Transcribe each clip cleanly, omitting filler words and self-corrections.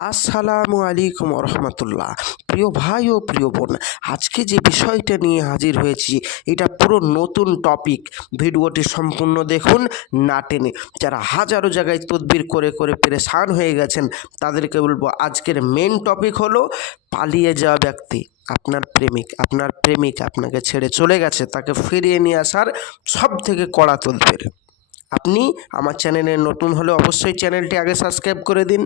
আসসালামু আলাইকুম রহমতুল্লাহ। প্রিয় ভাই ও প্রিয় বোন, আজকে যে বিষয়টা নিয়ে হাজির হয়েছি এটা পুরো নতুন টপিক। ভিডিওটি সম্পূর্ণ দেখুন, না টেনে। যারা হাজারো জায়গায় তদবির করে করে পেরেশান হয়ে গেছেন তাদেরকে বলবো আজকের মেন টপিক হলো পালিয়ে যাওয়া ব্যক্তি, আপনার প্রেমিক আপনাকে ছেড়ে চলে গেছে, তাকে ফিরিয়ে নিয়ে আসার সব থেকে কড়া তদবির। আপনি আমার চ্যানেলে নতুন হলে অবশ্যই চ্যানেলটি আগে সাবস্ক্রাইব করে দিন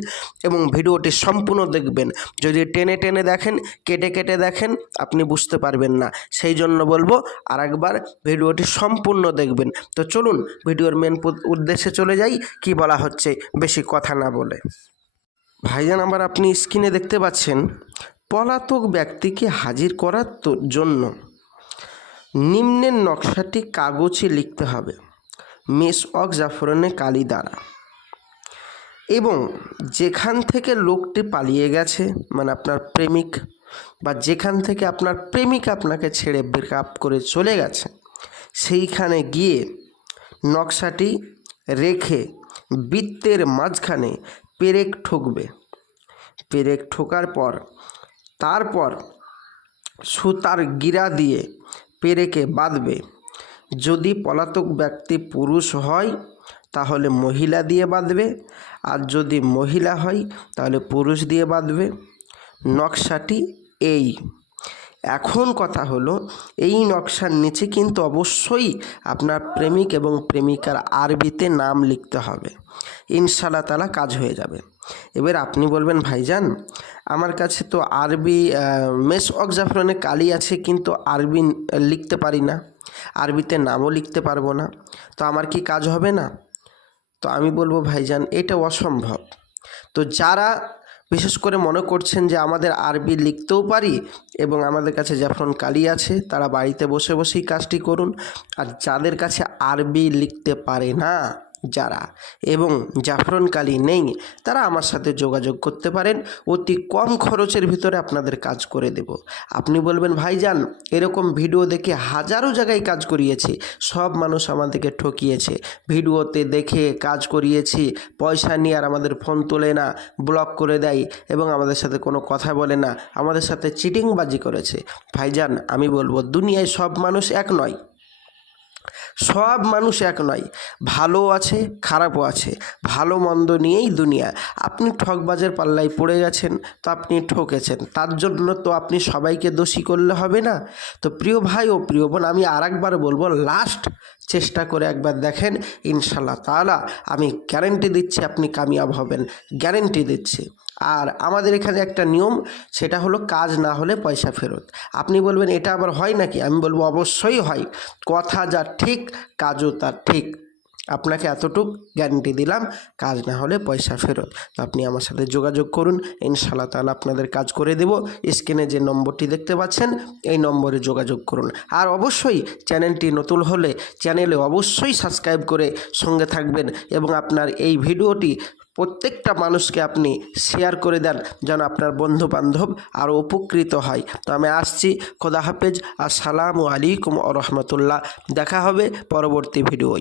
এবং ভিডিওটি সম্পূর্ণ দেখবেন। যদি টেনে টেনে দেখেন, কেটে কেটে দেখেন, আপনি বুঝতে পারবেন না। সেই জন্য বলবো আরেকবার ভিডিওটি সম্পূর্ণ দেখবেন। তো চলুন ভিডিওর মেন উদ্দেশ্যে চলে যাই। কি বলা হচ্ছে বেশি কথা না বলে। ভাইজান, আবার আপনি স্ক্রিনে দেখতে পাচ্ছেন পলাতক ব্যক্তিকে হাজির করার জন্য নিম্নের নকশাটি কাগজে লিখতে হবে মেসওয়াক জাফরানে কালি দ্বারা, এবং যেখান থেকে লোকটি পালিয়ে গেছে মানে আপনার প্রেমিক, বা যেখান থেকে আপনার প্রেমিক আপনাকে ছেড়ে ব্রেকআপ করে চলে গেছে সেইখানে গিয়ে নকশাটি রেখে বৃত্তের মাঝখানে পেরেক ঠুকবে। পেরেক ঠোকার পর তারপর সুতার গিরা দিয়ে পেরেকে বাঁধবে। যদি পলাতক ব্যক্তি পুরুষ হয় তাহলে মহিলা দিয়ে বাঁধবে, আর যদি মহিলা হয় তাহলে পুরুষ দিয়ে বাঁধবে। নকশাটি এই। এখন কথা হলো, এই নকশার নিচে কিন্তু অবশ্যই আপনার প্রেমিক এবং প্রেমিকার আরবিতে নাম লিখতে হবে। ইনশাআল্লাহ তাআলা কাজ হয়ে যাবে। এবার আপনি বলবেন, ভাইজান আমার কাছে তো আরবি মেসওয়াক জাফরানে কালি আছে, কিন্তু আরবি লিখতে পারি না, আরবিতে নামও লিখতে পারবো না, তো আমার কি কাজ হবে না? তো আমি বলবো, ভাইজান এটা অসম্ভব। তো যারা বিশেষ করে মনে করছেন যে আমাদের আরবি লিখতেও পারি এবং আমাদের কাছে জাফরান কালি আছে, তারা বাড়িতে বসে বসেই কাজটি করুন। আর যাদের কাছে আরবি লিখতে পারে না যারা এবং জাফরান কালি নেই, তারা আমার সাথে যোগাযোগ করতে পারেন। অতি কম খরচের ভিতরে আপনাদের কাজ করে দেব। আপনি বলবেন, ভাইজান এরকম ভিডিও দেখে হাজারো জায়গায় কাজ করিয়েছি, সব মানুষ আমাদেরকে ঠকিয়েছে, ভিডিওতে দেখে কাজ করিয়েছি, পয়সা নিয়ে আর আমাদের ফোন তোলে না, ব্লক করে দেয় এবং আমাদের সাথে কোনো কথা বলে না, আমাদের সাথে চিটিংবাজি করেছে। ভাইজান আমি বলবো, দুনিয়ায় সব মানুষ এক নয়, সব মানুষ এক নয়, ভালো আছে খারাপও আছে, ভালো মন্দ নিয়েই দুনিয়া। আপনি ঠকবাজের পাল্লায় পড়ে গেছেন, তো আপনি ঠকেছেন, তার জন্য তো আপনি সবাইকে দোষী করলে হবে না। তো প্রিয় ভাই ও প্রিয় বোন, আমি আরেকবার বলবো, লাস্ট চেষ্টা করে একবার দেখেন, ইনশাআল্লাহ তাআলা আমি গ্যারেন্টি দিচ্ছি আপনি কামিয়াব হবেন, গ্যারেন্টি দিচ্ছি। আর আমাদের এখানে একটা নিয়ম, সেটা হলো কাজ না হলে পয়সা ফেরত। আপনি বলবেন এটা আবার হয় নাকি? আমি বলবো অবশ্যই হয়, কথা যা ঠিক কাজও তা ঠিক। আপনাকে এতটুক গ্যারেন্টি দিলাম, কাজ না হলে পয়সা ফেরত। তো আপনি আমার সাথে যোগাযোগ করুন, ইনশাআল্লাহ তাআলা আপনাদের কাজ করে দেব। স্ক্রিনে যে নম্বরটি দেখতে পাচ্ছেন এই নম্বরে যোগাযোগ করুন। আর অবশ্যই চ্যানেলটি নতুন হলে চ্যানেলে অবশ্যই সাবস্ক্রাইব করে সঙ্গে থাকবেন এবং আপনার এই ভিডিওটি প্রত্যেকটা মানুষকে আপনি শেয়ার করে দেন, যেন আপনার বন্ধু বান্ধব আরও উপকৃত হয়। তো আমি আসছি, খোদা হাফেজ, আসসালামু আলাইকুম ওয়া রাহমাতুল্লাহ। দেখা হবে পরবর্তী ভিডিওয়।